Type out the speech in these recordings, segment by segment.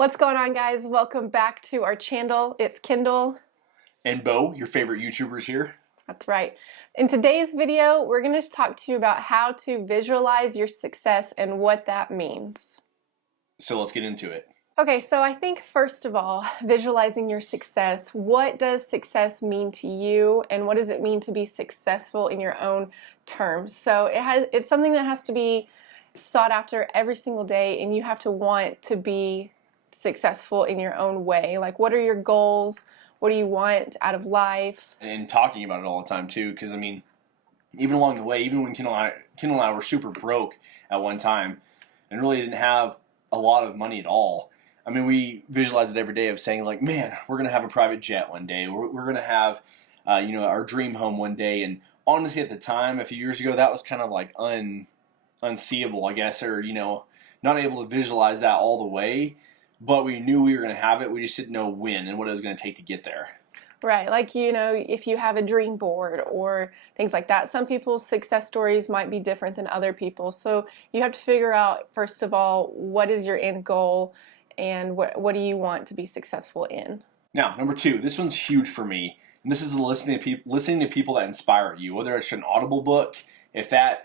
What's going on, guys? Welcome back to our channel. It's Kendall. And Bo, your favorite YouTubers here. That's right. In today's video, we're going to talk to you about how to visualize your success and what that means. So let's get into it. Okay, so I think first of all, visualizing your success. What does success mean to you, and what does it mean to be successful in your own terms? So it's something that has to be sought after every single day, and you have to want to be successful in your own way. Like, what are your goals? What do you want out of life? And talking about it all the time too, because I mean, even along the way, even when Kendall and I were super broke at one time, and really didn't have a lot of money at all. I mean, we visualized it every day of saying like, man, we're gonna have a private jet one day. We're gonna have, our dream home one day. And honestly, at the time, a few years ago, that was kind of like unseeable, I guess, or not able to visualize that all the way. But we knew we were going to have it. We just didn't know when and what it was going to take to get there. Right. Like, if you have a dream board or things like that, some people's success stories might be different than other people's. So you have to figure out, first of all, what is your end goal and what do you want to be successful in? Now, number two, this one's huge for me. And this is listening to people that inspire you, whether it's an Audible book, if that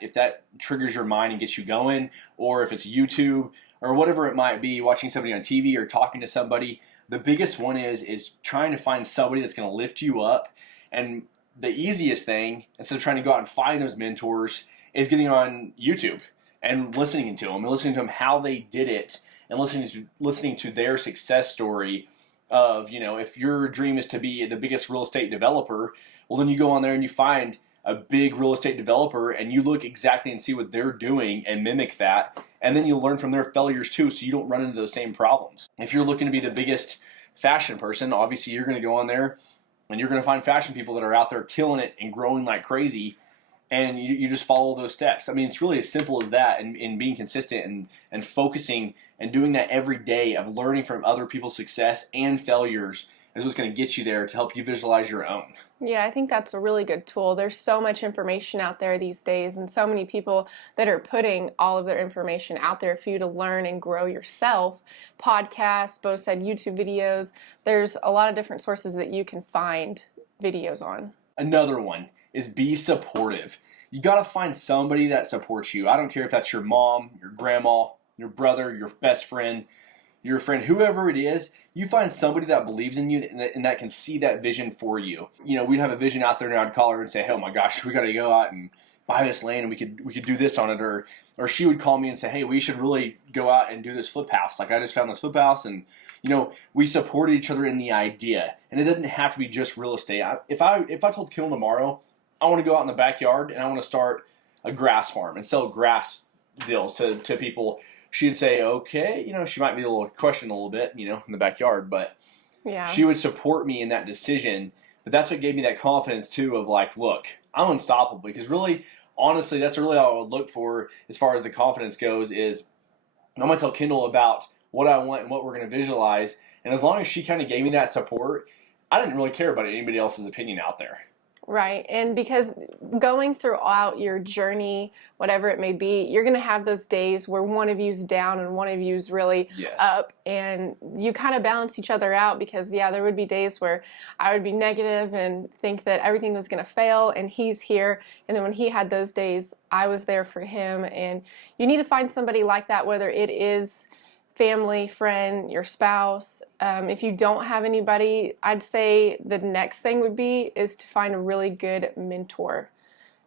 triggers your mind and gets you going, or if it's YouTube, or whatever it might be, watching somebody on TV or talking to somebody. The biggest one is trying to find somebody that's going to lift you up. And the easiest thing, instead of trying to go out and find those mentors, is getting on YouTube and listening to them how they did it, and listening to their success story of, if your dream is to be the biggest real estate developer, well, then you go on there and you find a big real estate developer and you look exactly and see what they're doing and mimic that. And then you learn from their failures too, so you don't run into those same problems. If you're looking to be the biggest fashion person, obviously you're going to go on there and you're going to find fashion people that are out there killing it and growing like crazy, and you just follow those steps. I mean, it's really as simple as that, and being consistent and focusing and doing that every day of learning from other people's success and failures is what's going to get you there to help you visualize your own. Yeah, I think that's a really good tool. There's so much information out there these days, and so many people that are putting all of their information out there for you to learn and grow yourself. Podcasts, both said YouTube videos. There's a lot of different sources that you can find videos on. Another one is be supportive. You got to find somebody that supports you. I don't care if that's your mom, your grandma, your brother, your best friend, your friend, whoever it is. You find somebody that believes in you and that can see that vision for you. We'd have a vision out there, and I'd call her and say, hey, oh my gosh, we got to go out and buy this land, and we could do this on it. Or she would call me and say, hey, we should really go out and do this flip house. Like, I just found this flip house, and we supported each other in the idea. And it doesn't have to be just real estate. If I told Kendall tomorrow, I want to go out in the backyard and I want to start a grass farm and sell grass deals to people, she'd say, okay, she might be a little questioned a little bit, in the backyard, but yeah, she would support me in that decision. But that's what gave me that confidence too of like, look, I'm unstoppable. Because really, honestly, that's really all I would look for as far as the confidence goes is I'm going to tell Kendall about what I want and what we're going to visualize. And as long as she kind of gave me that support, I didn't really care about anybody else's opinion out there. Right, and because going throughout your journey, whatever it may be, you're going to have those days where one of you's down and one of you's really up, and you kind of balance each other out because, yeah, there would be days where I would be negative and think that everything was going to fail, and he's here, and then when he had those days, I was there for him, and you need to find somebody like that, whether it is family, friend, your spouse. If you don't have anybody, I'd say the next thing would be is to find a really good mentor.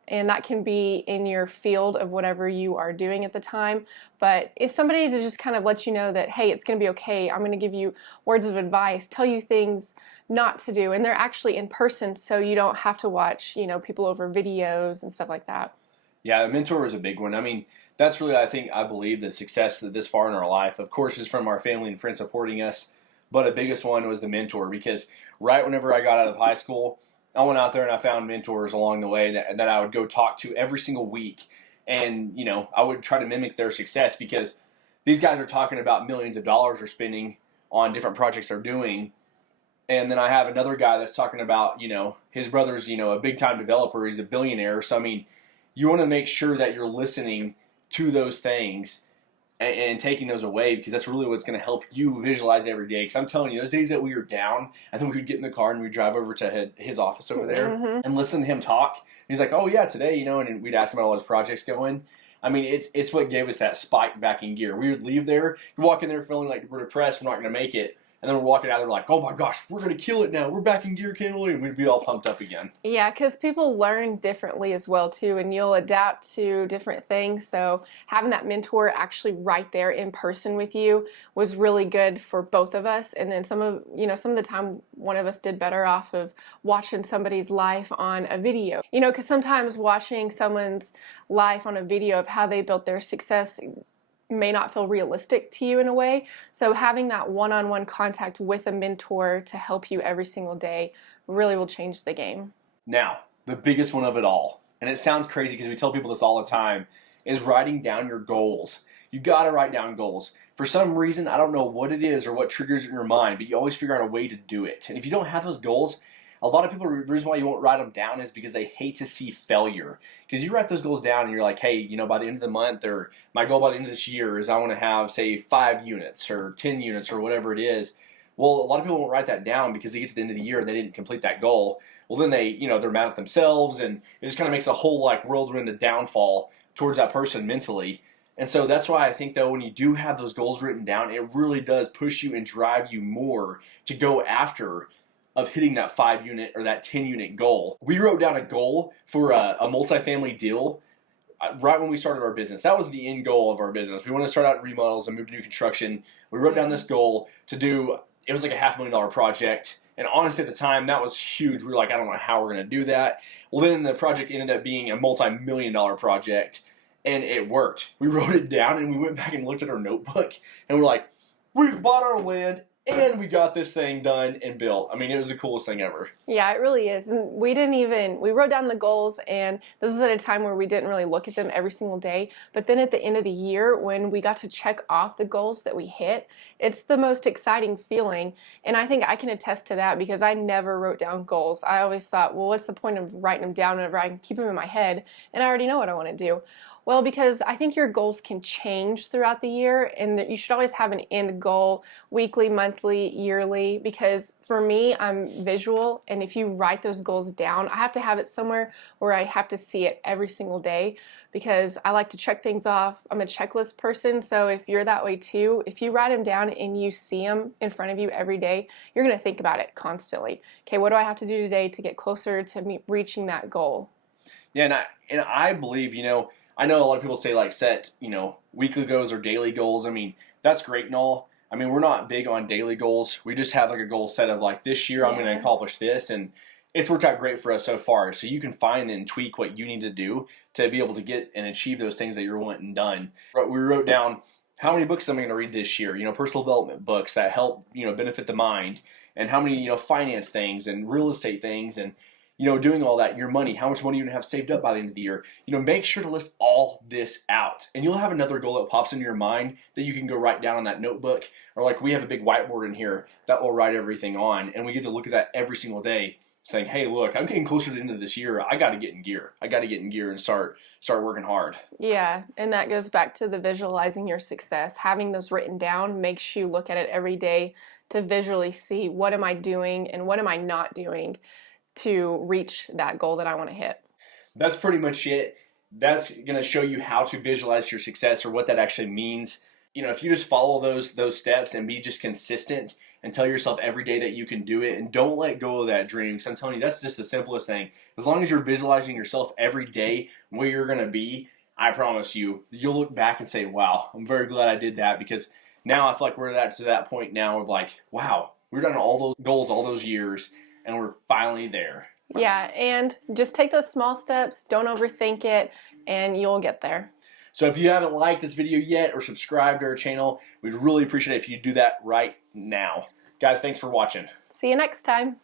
And that can be in your field of whatever you are doing at the time. But it's somebody to just kind of let you know that, hey, it's going to be okay. I'm going to give you words of advice, tell you things not to do. And they're actually in person, so you don't have to watch, people over videos and stuff like that. Yeah, the mentor is a big one. I mean, that's really, I believe, the success this far in our life, of course, is from our family and friends supporting us. But the biggest one was the mentor, because right whenever I got out of high school, I went out there and I found mentors along the way that I would go talk to every single week. And, I would try to mimic their success, because these guys are talking about millions of dollars they're spending on different projects they're doing. And then I have another guy that's talking about, his brother's, a big-time developer. He's a billionaire. So, I mean, you want to make sure that you're listening to those things and taking those away, because that's really what's going to help you visualize every day. Because I'm telling you, those days that we were down, I think we would get in the car and we'd drive over to his office over there and listen to him talk. He's like, oh yeah, today, you know, and we'd ask him about all his projects going. I mean, it's what gave us that spike back in gear. We would leave there, walk in there feeling like we're depressed, we're not going to make it. And then we're walking out there like, oh my gosh, we're going to kill it now. We're back in gear, Kimberly. And we'd be all pumped up again. Yeah, because people learn differently as well, too, and you'll adapt to different things. So having that mentor actually right there in person with you was really good for both of us. And then some of the time, one of us did better off of watching somebody's life on a video. You know, because sometimes watching someone's life on a video of how they built their success may not feel realistic to you in a way. So having that one-on-one contact with a mentor to help you every single day really will change the game. Now, the biggest one of it all, and it sounds crazy because we tell people this all the time, is writing down your goals. You got to write down goals. For some reason, I don't know what it is or what triggers it in your mind, but you always figure out a way to do it. And if you don't have those goals, a lot of people, the reason why you won't write them down is because they hate to see failure. Because you write those goals down and you're like, hey, you know, by the end of the month, or my goal by the end of this year is I want to have, say, 5 units or 10 units or whatever it is. Well, a lot of people won't write that down because they get to the end of the year and they didn't complete that goal. Well, then they're mad at themselves, and it just kind of makes a whole whirlwind of downfall towards that person mentally. And so that's why I think, though, when you do have those goals written down, it really does push you and drive you more to go after of hitting that 5 unit or that 10 unit goal. We wrote down a goal for a multifamily deal right when we started our business. That was the end goal of our business. We wanted to start out in remodels and move to new construction. We wrote down this goal to do, it was like a $500,000 project. And honestly, at the time, that was huge. We were like, I don't know how we're going to do that. Well, then the project ended up being a multi-million-dollar project, and it worked. We wrote it down, and we went back and looked at our notebook, and we're like, we bought our land, and we got this thing done and built. I mean, it was the coolest thing ever. Yeah, it really is. And we wrote down the goals, and this was at a time where we didn't really look at them every single day. But then at the end of the year, when we got to check off the goals that we hit, it's the most exciting feeling. And I think I can attest to that because I never wrote down goals. I always thought, well, what's the point of writing them down whenever I can keep them in my head and I already know what I want to do? Well, because I think your goals can change throughout the year, and that you should always have an end goal, weekly, monthly, yearly, because for me, I'm visual, and if you write those goals down, I have to have it somewhere where I have to see it every single day, because I like to check things off. I'm a checklist person, so if you're that way too, if you write them down and you see them in front of you every day, you're going to think about it constantly. Okay, what do I have to do today to get closer to me reaching that goal? Yeah, and I believe, I know a lot of people say set, weekly goals or daily goals. I mean, that's great and all. I mean, we're not big on daily goals. We just have a goal set of this year I'm going to accomplish this, and it's worked out great for us so far. So you can find and tweak what you need to do to be able to get and achieve those things that you're wanting done. We wrote down how many books am I going to read this year, personal development books that help, benefit the mind, and how many, finance things and real estate things, and doing all that, your money, how much money you're going to have saved up by the end of the year. Make sure to list all this out. And you'll have another goal that pops into your mind that you can go write down on that notebook. Or we have a big whiteboard in here that will write everything on. And we get to look at that every single day saying, hey, look, I'm getting closer to the end of this year. I got to get in gear. I got to get in gear and start working hard. Yeah, and that goes back to the visualizing your success. Having those written down makes you look at it every day to visually see what am I doing and what am I not doing to reach that goal that I want to hit. That's pretty much it. That's going to show you how to visualize your success or what that actually means. If you just follow those steps and be just consistent and tell yourself every day that you can do it, and don't let go of that dream. Because I'm telling you, that's just the simplest thing. As long as you're visualizing yourself every day where you're going to be, I promise you'll look back and say, wow, I'm very glad I did that, because now I feel like we're to that point now of wow, we've done all those goals all those years, and we're finally there. Yeah, and just take those small steps, don't overthink it, and you'll get there. So if you haven't liked this video yet or subscribed to our channel, we'd really appreciate it if you do that right now. Guys, thanks for watching. See you next time.